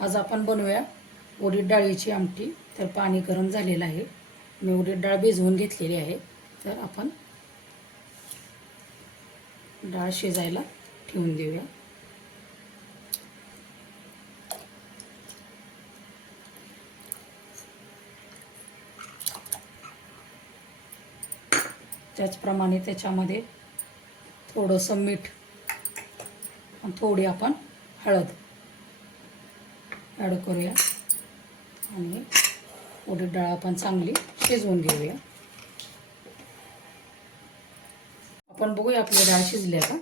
आज आपण बनवूया उडीद डाळीची आमटी। तर पाणी गरम झालेलं आहे, मी उडीद डाळ भिजवून घेतलेली आहे। तर आपण डाळ शिजायला ठेवून देऊया। त्याचप्रमाणे त्याच्यामध्ये थोडंसं मीठ आणि थोडी आपण हळद ॲड करूया आणि उडीद डाळ आपण चांगली शिजवून घेऊया। आपण बघूया आपली डाळ शिजली का।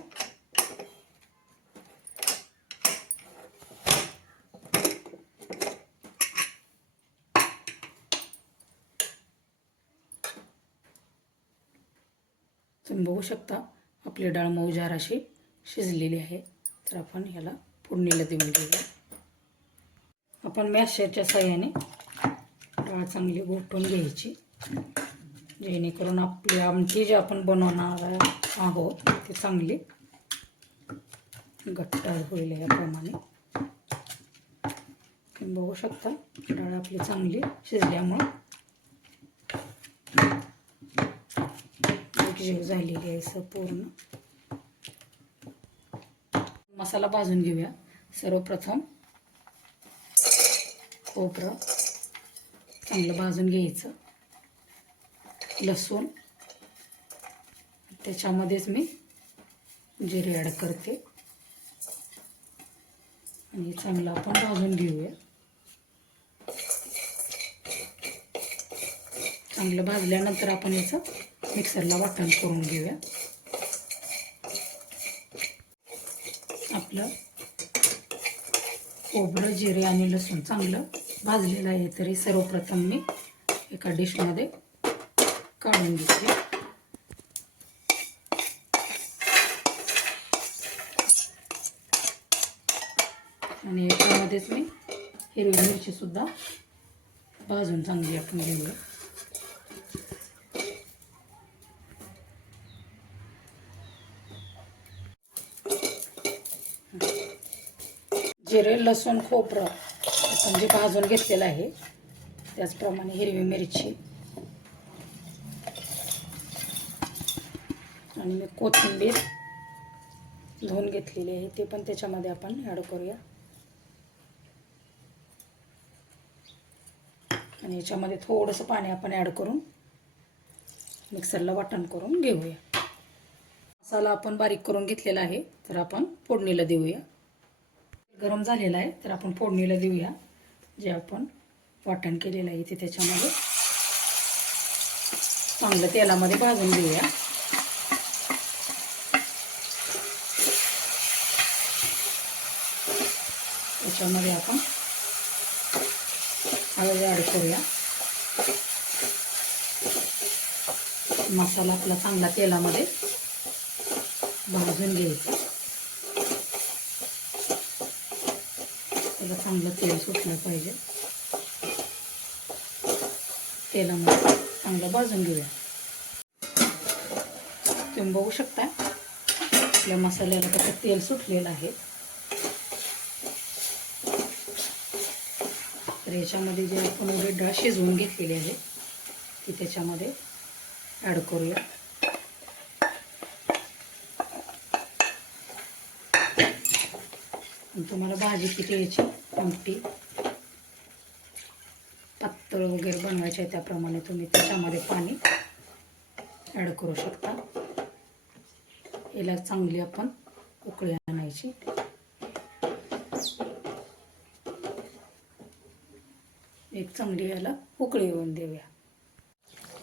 तुम्ही बघू शकता आपली डाळ मऊजार अशी शिजलेली आहे। तर आपण ह्याला फोडणीला देऊन घेऊया। आपण मॅशरच्या साहाय्याने डाळ चांगली घोटून घ्यायची, जेणेकरून आपली आमटी जी आपण बनवणार आहोत ती चांगली घट्ट होईल। याप्रमाणे तुम्ही बघू शकता डाळ आपली चांगली शिजल्यामुळे एकजीव झालेली आहे संपूर्ण। मसाला भाजून घेऊया। सर्वप्रथम खोबरं चांगलं भाजून घ्यायचं, लसूण त्याच्यामध्येच मी जिरे ॲड करते आणि चांगलं आपण भाजून घेऊया। चांगलं भाजल्यानंतर आपण याचं मिक्सरला वाटण करून घेऊया। आपलं खोबरं जिरे आणि लसूण चांगलं भाजलेलं आहे। तरी सर्वप्रथम मी एका डिशमध्ये काढून घेते आणि याच्यामध्येच मी हिरवी मिरची सुद्धा भाजून चांगली आपण घेऊया। जिरे लसूण खोबरं आपण जे भाजून घेतलेलं आहे, त्याचप्रमाणे हिरवी मिरची आणि मी कोथिंबीर धुवून घेतलेली आहे, ते पण त्याच्यामध्ये आपण ॲड करूया आणि याच्यामध्ये थोडंसं पाणी आपण ॲड करून मिक्सरला वाटण करून घेऊया। मसाला आपण बारीक करून घेतलेला आहे, तर आपण फोडणीला देऊया। गरम झालेला आहे, तर आपण फोडणीला देऊया। जे आपण वाटण केलेलं आहे ते त्याच्यामध्ये चांगलं तेलामध्ये भाजून घेऊया। त्याच्यामध्ये आपण हळद ॲड करूया। मसाला आपला चांगला तेलामध्ये भाजून घ्यायचा, त्याला चांगलं तेल सुटलं पाहिजे। तेलामध्ये चांगलं भाजून घेऊया। तुम्ही बघू शकता आपल्या मसाल्याला कसं तेल सुटलेलं आहे। तर याच्यामध्ये जे आपण उडीद डाळ शिजवून घेतलेली आहे ती त्याच्यामध्ये ॲड करूया। तुम्हाला भाजी किती याची आमटी पातळ वगैरे बनवायची आहे त्याप्रमाणे तुम्ही त्याच्यामध्ये पाणी ॲड करू शकता। याला चांगली आपण उकळी आणायची। एक चांगली याला उकळी येऊन देऊया।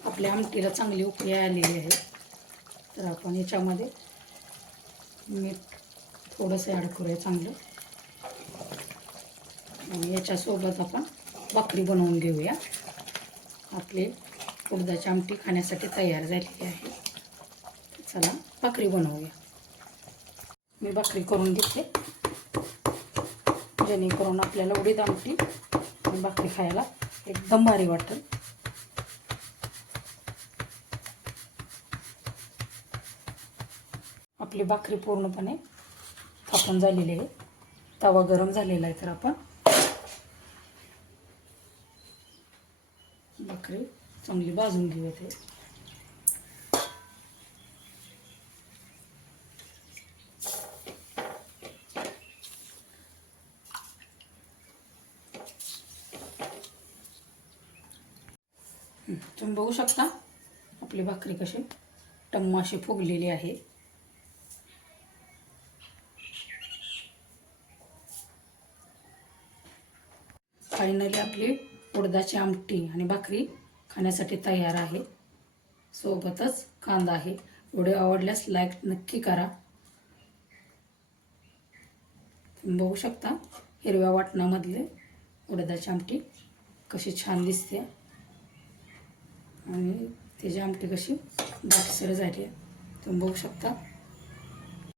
आपल्या आमटीला चांगली उकळी आलेली आहे, तर आपण याच्यामध्ये मीठ थोडंसं ॲड करूया चांगलं आणि याच्यासोबत आपण भाकरी बनवून घेऊया। आपली उडदाची आमटी खाण्यासाठी तयार झालेली आहे। चला भाकरी बनवूया। मी भाकरी करून घेते, जेणेकरून आपल्याला उडीद आमटी आणि भाकरी खायला एकदम भारी वाटेल। आपली भाकरी पूर्णपणे थापून झालेली आहे। तवा गरम झालेला आहे, तर आपण भाकरी चांगली भाजून घेऊया ते. तुम्ही बघू शकता आपली भाकरी कशी टम्म अशी फुगलेली आहे. फायनली आपली उडदाची आमटी आणि भाकरी खाण्यासाठी तयार आहे. सोबतच कांदा आहे. व्हिडिओ आवडल्यास लाईक नक्की करा. तुम्ही बघू शकता हिरव्या वाटणामधले उडदाची आमटी कशी छान दिसते आणि त्याची आमटी कशी दाटसर झाली आहे. तुम्ही बघू शकता.